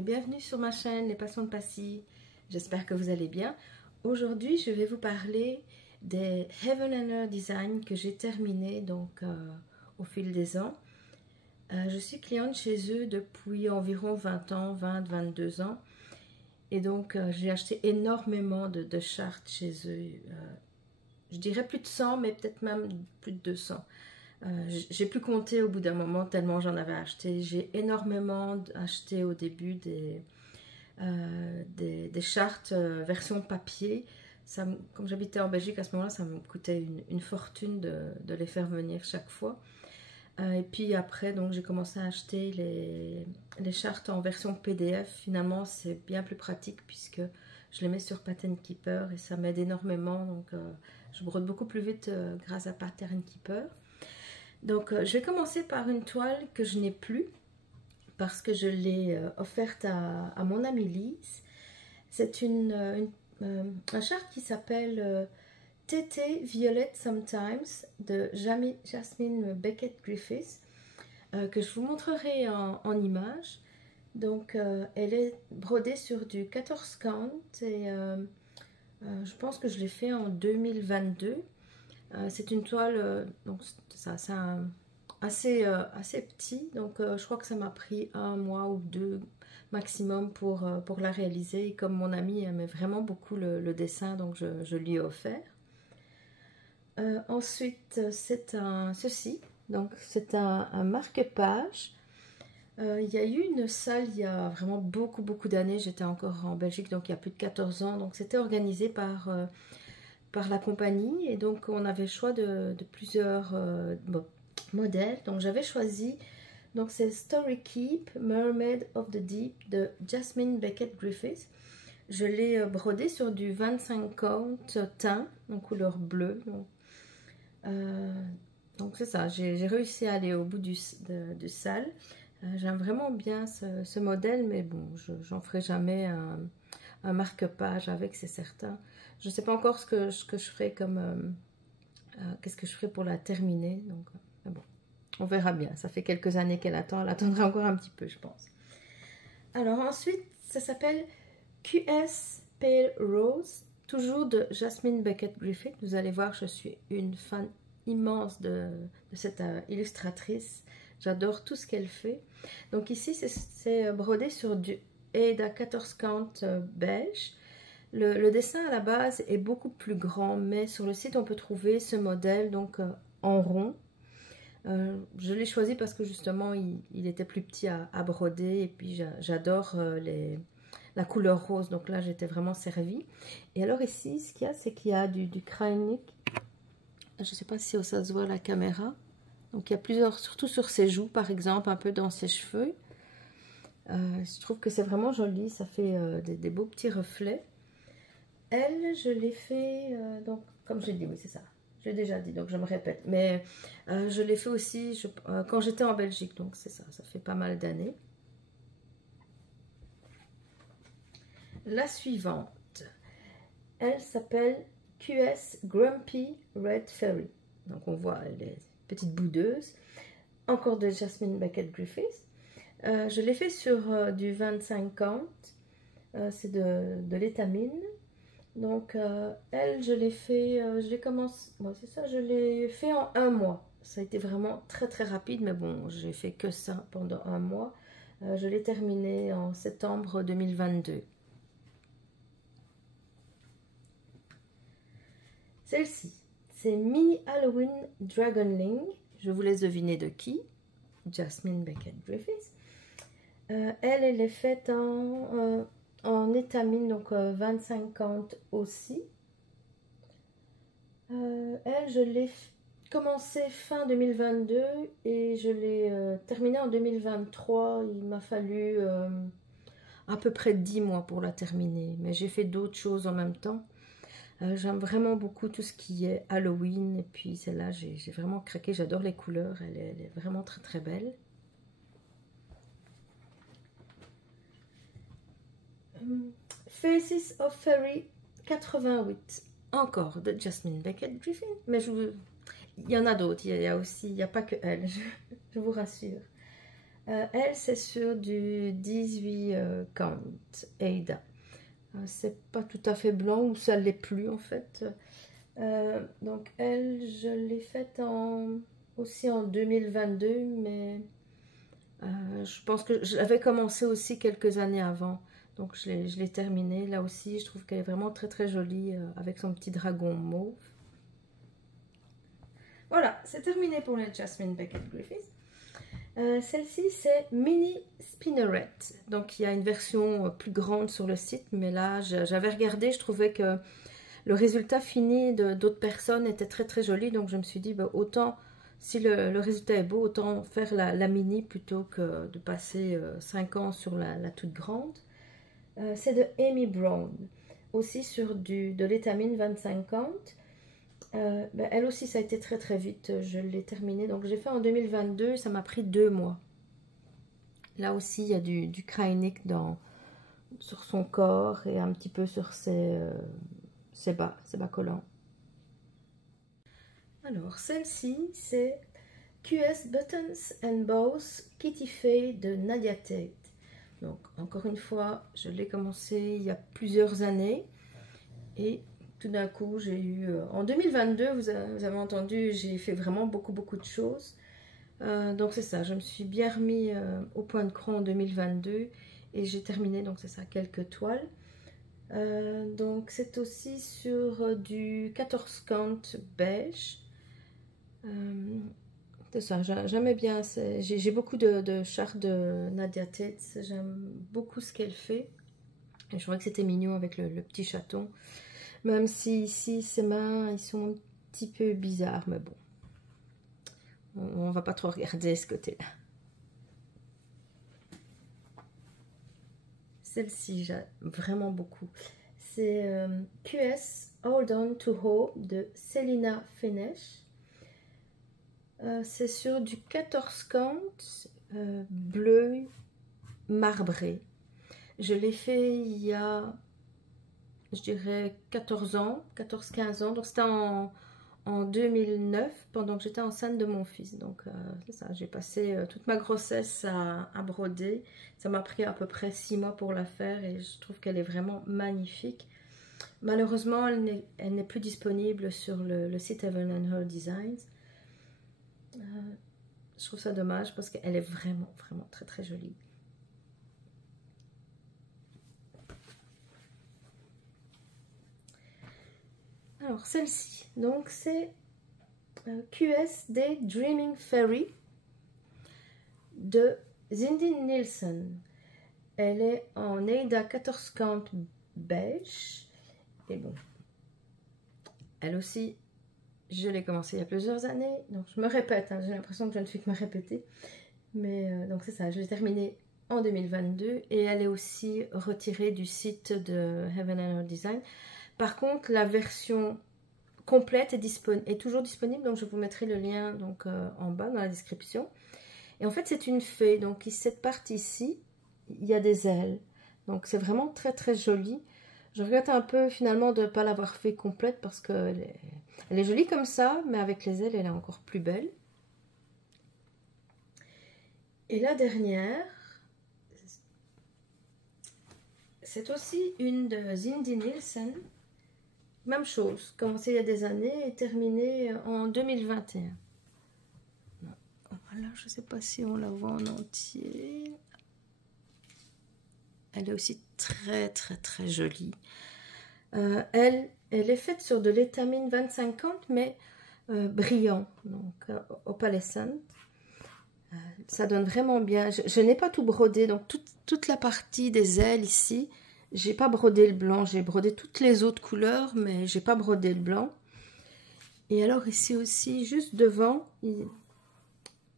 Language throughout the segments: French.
et bienvenue sur ma chaîne Les Passions de Passy. J'espère que vous allez bien. Aujourd'hui, je vais vous parler des Heaven and Earth Design que j'ai terminé au fil des ans. Je suis cliente chez eux depuis environ 20 ans, 20-22 ans. Et donc, j'ai acheté énormément de chartes chez eux. Je dirais plus de 100, mais peut-être même plus de 200. J'ai pu compter au bout d'un moment tellement j'en avais acheté. J'ai énormément acheté au début des chartes version papier. Comme j'habitais en Belgique à ce moment-là, ça me coûtait une fortune de les faire venir chaque fois. Et puis après, donc j'ai commencé à acheter les chartes en version PDF. Finalement, c'est bien plus pratique puisque je les mets sur Pattern Keeper et ça m'aide énormément. Donc, je brode beaucoup plus vite grâce à Pattern Keeper. Donc, je vais commencer par une toile que je n'ai plus parce que je l'ai offerte à mon amie Lise. C'est un charte qui s'appelle TT Violet Sometimes de Jasmine Beckett Griffiths que je vous montrerai en image. Donc, elle est brodée sur du 14 count et je pense que je l'ai fait en 2022. C'est une toile, donc c'est assez petit, donc je crois que ça m'a pris 1 mois ou 2 maximum pour la réaliser. Et comme mon amie aimait vraiment beaucoup le dessin, donc je lui ai offert. Ensuite, c'est ceci, donc c'est un marque-page. Il y a eu une salle il y a vraiment beaucoup d'années, j'étais encore en Belgique, donc il y a plus de 14 ans, donc c'était organisé par la compagnie et donc on avait le choix de plusieurs modèles. Donc j'avais choisi, donc c'est Story Keep Mermaid of the Deep de Jasmine Beckett Griffiths. Je l'ai brodé sur du 25 count teint en couleur bleue. Donc c'est ça, j'ai réussi à aller au bout du sale. J'aime vraiment bien ce modèle, mais bon, j'en ferai jamais un marque-page avec, c'est certain. Je ne sais pas encore ce que je ferai comme qu'est-ce que je ferai pour la terminer. Donc, bon, on verra bien. Ça fait quelques années qu'elle attend. Elle attendra encore un petit peu, je pense. Alors ensuite, ça s'appelle QS Pale Rose, toujours de Jasmine Beckett Griffith. Vous allez voir, je suis une fan immense de cette illustratrice. J'adore tout ce qu'elle fait. Donc ici, c'est brodé sur du Aida 14 count beige. Le dessin à la base est beaucoup plus grand, mais sur le site on peut trouver ce modèle donc en rond. Je l'ai choisi parce que justement il était plus petit à broder et puis j'adore la couleur rose, donc là j'étais vraiment servie. Et alors ici ce qu'il y a, c'est qu'il y a du Kreinik. Je ne sais pas si ça se voit à la caméra. Donc il y a plusieurs, surtout sur ses joues par exemple, un peu dans ses cheveux. Je trouve que c'est vraiment joli, ça fait des beaux petits reflets. Elle, je l'ai fait, donc comme j'ai dit, oui c'est ça, j'ai déjà dit, donc je me répète, mais je l'ai fait aussi quand j'étais en Belgique, donc c'est ça, ça fait pas mal d'années. La suivante, elle s'appelle QS Grumpy Red Fairy, donc on voit les petites boudeuses, encore de Jasmine Beckett Griffiths. Je l'ai fait sur du 25 count, c'est de l'étamine. Donc elle, je l'ai fait, je l'ai commencé, bon, c'est ça, je l'ai fait en 1 mois. Ça a été vraiment très rapide, mais bon, j'ai fait que ça pendant 1 mois. Je l'ai terminé en septembre 2022. Celle-ci, c'est Mini Halloween Dragonling. Je vous laisse deviner de qui. Jasmine Beckett Griffiths. Elle est faite en étamine, donc 25 count aussi. Elle, je l'ai commencé fin 2022 et je l'ai terminée en 2023. Il m'a fallu à peu près 10 mois pour la terminer, mais j'ai fait d'autres choses en même temps. J'aime vraiment beaucoup tout ce qui est Halloween et puis celle-là, j'ai vraiment craqué. J'adore les couleurs, elle est vraiment très belle. Faces of Fairy 88, encore de Jasmine Beckett Griffith, mais il y en a d'autres, il n'y a pas que elle, je vous rassure. Elle, c'est sur du 18 count Aida. C'est pas tout à fait blanc, ou ça l'est plus en fait. Donc elle, je l'ai faite aussi en 2022, mais je pense que j'avais commencé aussi quelques années avant. Donc je l'ai terminée. Là aussi, je trouve qu'elle est vraiment très très jolie avec son petit dragon mauve. Voilà, c'est terminé pour les Jasmine Beckett Griffiths. Celle-ci, c'est Mini Spinneret. Donc il y a une version plus grande sur le site, mais là j'avais regardé, je trouvais que le résultat fini d'autres personnes était très très joli. Donc je me suis dit, bah, autant, si le résultat est beau, autant faire la mini plutôt que de passer 5 ans sur la toute grande. C'est de Amy Brown, aussi sur de l'étamine 25-50. Ben, elle aussi, ça a été très très vite, je l'ai terminée. Donc j'ai fait en 2022, ça m'a pris 2 mois. Là aussi, il y a du Kreinik sur son corps et un petit peu sur ses bas collants. Alors, celle-ci, c'est QS Buttons and Bows Kitty Faye de Nadia Tate. Donc, encore une fois, je l'ai commencé il y a plusieurs années. Et tout d'un coup, j'ai eu... en 2022, vous avez entendu, j'ai fait vraiment beaucoup de choses. Donc, c'est ça, je me suis bien remis au point de croc en 2022. Et j'ai terminé, donc c'est ça, quelques toiles. Donc, c'est aussi sur du 14 count beige. C'est ça, j'aimais bien. J'ai beaucoup de chars de Nadia Tate. J'aime beaucoup ce qu'elle fait. Et je trouvais que c'était mignon avec le petit chaton. Même si ici, ses mains, ils sont un petit peu bizarres. Mais bon, on va pas trop regarder ce côté-là. Celle-ci, j'aime vraiment beaucoup. C'est QS Hold On To Hope de Selina Fenesh. C'est sur du 14 count bleu marbré. Je l'ai fait il y a, je dirais, 14 ans, 14-15 ans. Donc c'était en 2009, pendant que j'étais enceinte de mon fils. Donc c'est ça, j'ai passé toute ma grossesse à broder. Ça m'a pris à peu près 6 mois pour la faire et je trouve qu'elle est vraiment magnifique. Malheureusement, elle n'est plus disponible sur le site Heaven and Her Designs. Je trouve ça dommage parce qu'elle est vraiment très très jolie. Alors celle-ci, donc c'est QSD Dreaming Fairy de Zindy Nielsen. Elle est en Aida 14 count beige. Et bon, elle aussi, je l'ai commencé il y a plusieurs années. Donc je me répète, hein, j'ai l'impression que je ne fais que me répéter. Mais donc c'est ça, je l'ai terminée en 2022. Et elle est aussi retirée du site de Heaven and Her Design. Par contre, la version complète est toujours disponible, donc je vous mettrai le lien donc, en bas dans la description. Et en fait, c'est une fée, donc cette partie ici, il y a des ailes. Donc c'est vraiment très très joli. Je regrette un peu finalement de ne pas l'avoir fait complète parce qu'elle est jolie comme ça, mais avec les ailes, elle est encore plus belle. Et la dernière, c'est aussi une de Zindy Nielsen. Même chose, commencé il y a des années et terminé en 2021. Voilà, je ne sais pas si on la voit en entier. Elle est aussi très très très jolie. Elle est faite sur de l'étamine 25-50 mais brillant, donc opalescent. Ça donne vraiment bien. Je n'ai pas tout brodé, donc toute la partie des ailes ici, j'ai pas brodé le blanc. J'ai brodé toutes les autres couleurs, mais j'ai pas brodé le blanc. Et alors ici aussi, juste devant,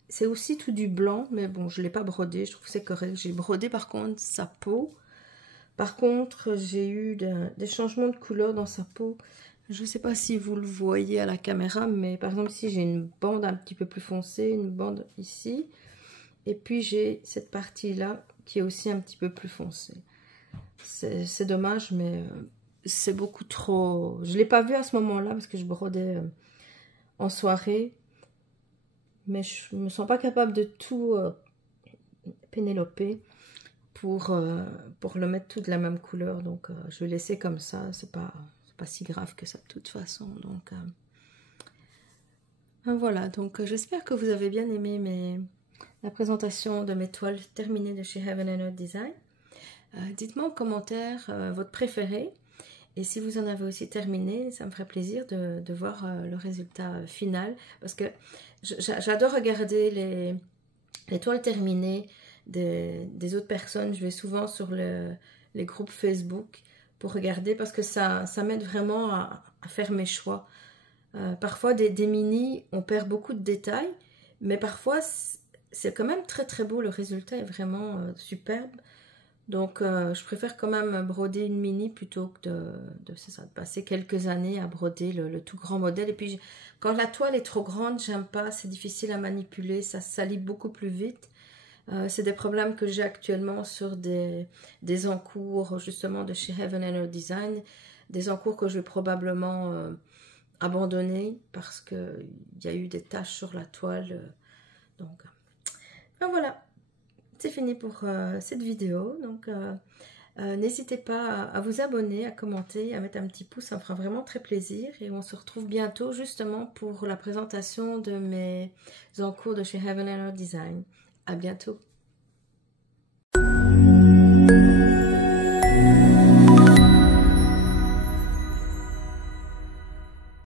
c'est aussi tout du blanc, mais bon, je l'ai pas brodé. Je trouve que c'est correct. J'ai brodé par contre sa peau. Par contre, j'ai eu des changements de couleur dans sa peau. Je ne sais pas si vous le voyez à la caméra, mais par exemple ici, j'ai une bande un petit peu plus foncée, une bande ici. Et puis j'ai cette partie-là qui est aussi un petit peu plus foncée. C'est dommage, mais c'est beaucoup trop... Je ne l'ai pas vu à ce moment-là parce que je brodais en soirée. Mais je ne me sens pas capable de tout Penelope pour le mettre tout de la même couleur. Donc je vais laisser comme ça, c'est pas si grave que ça de toute façon. Donc voilà, donc j'espère que vous avez bien aimé la présentation de mes toiles terminées de chez Heaven and Earth Design. Dites-moi en commentaire votre préféré. Et si vous en avez aussi terminé, ça me ferait plaisir de voir le résultat final. Parce que j'adore regarder les toiles terminées des autres personnes. Je vais souvent sur les groupes Facebook pour regarder parce que ça m'aide vraiment à faire mes choix. Parfois des mini, on perd beaucoup de détails, mais parfois c'est quand même très très beau. Le résultat est vraiment superbe. Donc je préfère quand même broder une mini plutôt que de passer quelques années à broder le tout grand modèle. Et puis quand la toile est trop grande, j'aime pas, c'est difficile à manipuler, ça salit beaucoup plus vite. C'est des problèmes que j'ai actuellement sur des encours justement de chez Heaven and Earth Design, des encours que je vais probablement abandonner parce qu'il y a eu des taches sur la toile. Donc ben voilà, c'est fini pour cette vidéo. Donc n'hésitez pas à vous abonner, à commenter, à mettre un petit pouce, ça me fera vraiment très plaisir. Et on se retrouve bientôt justement pour la présentation de mes encours de chez Heaven and Earth Design. À bientôt.